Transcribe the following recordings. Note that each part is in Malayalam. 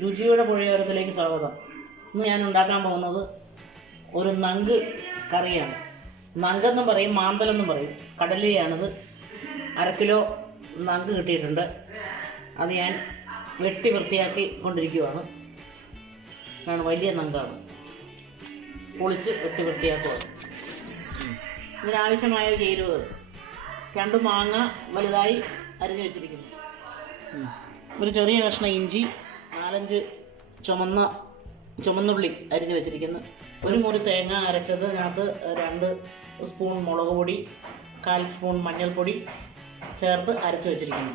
രുചിയുടെ പുഴയോരത്തിലേക്ക് സ്വാഗതം. ഇന്ന് ഞാൻ ഉണ്ടാക്കാൻ പോകുന്നത് ഒരു നങ്ക് കറിയാണ്. നങ്കെന്നും പറയും, മാന്തലെന്നും പറയും. കടലയാണിത്. 1/2 കിലോ നങ്ക് കിട്ടിയിട്ടുണ്ട്. അത് ഞാൻ വെട്ടി വൃത്തിയാക്കി കൊണ്ടിരിക്കുകയാണ്. വലിയ നങ്കാണ്, പൊളിച്ച് വെട്ടി വൃത്തിയാക്കുകയാണ്. ഇതിനാവശ്യമായ ചേരുവകൾ: 2 മാങ്ങ വലുതായി അരിഞ്ഞു വെച്ചിരിക്കുന്നു, ഒരു ചെറിയ കഷ്ണം ഇഞ്ചി, 4-5 ചുമന്നുള്ളി അരിഞ്ഞു വെച്ചിരിക്കുന്നു, ഒരു മുറി തേങ്ങ അരച്ചത്, അതിനകത്ത് 2 സ്പൂൺ മുളക് പൊടി, 1/4 സ്പൂൺ മഞ്ഞൾപ്പൊടി ചേർത്ത് അരച്ച് വെച്ചിരിക്കുന്നു.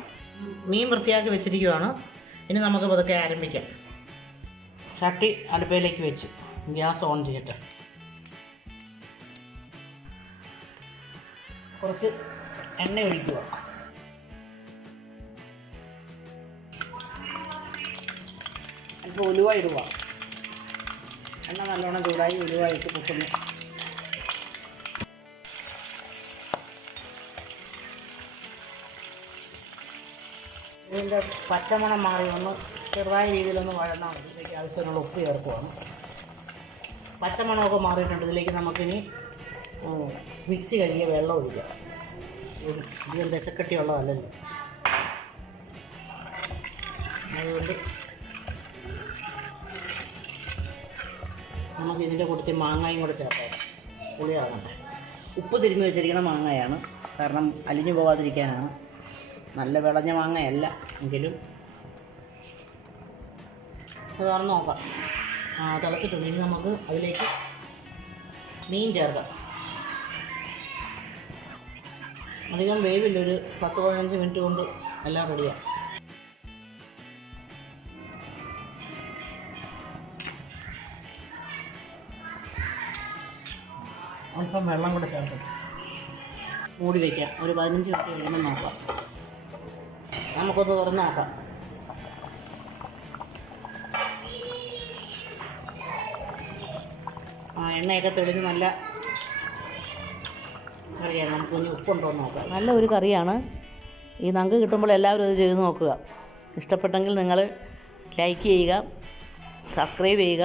മീൻ വൃത്തിയാക്കി വെച്ചിരിക്കുകയാണ്. ഇനി നമുക്ക് പതുക്കെ ആരംഭിക്കാം. ചട്ടി അടുപ്പയിലേക്ക് വെച്ച് ഗ്യാസ് ഓൺ ചെയ്യട്ടെ. കുറച്ച് എണ്ണ ഒഴിക്കുക. ഇപ്പോൾ ഉലുവ ഇടുക. എണ്ണ നല്ലോണം ചൂടായി ഉലുവ ഇട്ട് പൊട്ടുന്നു. ഇതിൻ്റെ പച്ചമണം മാറി ഒന്ന് ചെറുതായ രീതിയിലൊന്ന് വഴന്നാൽ മതി. ഇതിലേക്ക് ആവശ്യത്തിനുള്ള ഉപ്പ് ചേർക്കുവാണ്. പച്ചമണമൊക്കെ മാറിയിട്ടുണ്ട്. ഇതിലേക്ക് നമുക്കിനി മിക്സി കഴുകിയ വെള്ളം ഒഴിക്കാം. ഇത് ദശക്കട്ടിയുള്ളതല്ലല്ലോ, അതുകൊണ്ട് നമുക്ക് ഇതിൻ്റെ കൂട്ടത്തിൽ മാങ്ങയും കൂടെ ചേർക്കാം. പുളിയാകണ്ടേ. ഉപ്പ് തിരുമ്മി വെച്ചിരിക്കുന്ന മാങ്ങയാണ്, കാരണം അലിഞ്ഞു പോകാതിരിക്കാനാണ്. നല്ല വിളഞ്ഞ മാങ്ങയല്ല എങ്കിലും അത് തുറന്ന് നോക്കാം. തിളച്ചിട്ടുണ്ട്. ഇനി നമുക്ക് അതിലേക്ക് മീൻ ചേർക്കാം. അധികം വേവില്ല, ഒരു 10-15 മിനിറ്റ് കൊണ്ട് എല്ലാം റെഡിയാണ്. അല്പം വെള്ളം കൂടെ ചേർത്തിട്ട് മൂടി വയ്ക്കാം. ഒരു 15 മിനിറ്റ് കഴിയുമ്പോൾ നോക്കാം. നമുക്കൊന്ന് തുറന്ന് നോക്കാം. എണ്ണയൊക്കെ തെളിഞ്ഞ് നല്ല കറിയാണ്. നമുക്കൊന്ന് ഉപ്പുണ്ടോ എന്ന് നോക്കാം. നല്ല ഒരു കറിയാണ്. ഈ നങ്ക് കിട്ടുമ്പോൾ എല്ലാവരും അത് ചെയ്ത് നോക്കുക. ഇഷ്ടപ്പെട്ടെങ്കിൽ നിങ്ങൾ ലൈക്ക് ചെയ്യുക, സബ്സ്ക്രൈബ് ചെയ്യുക.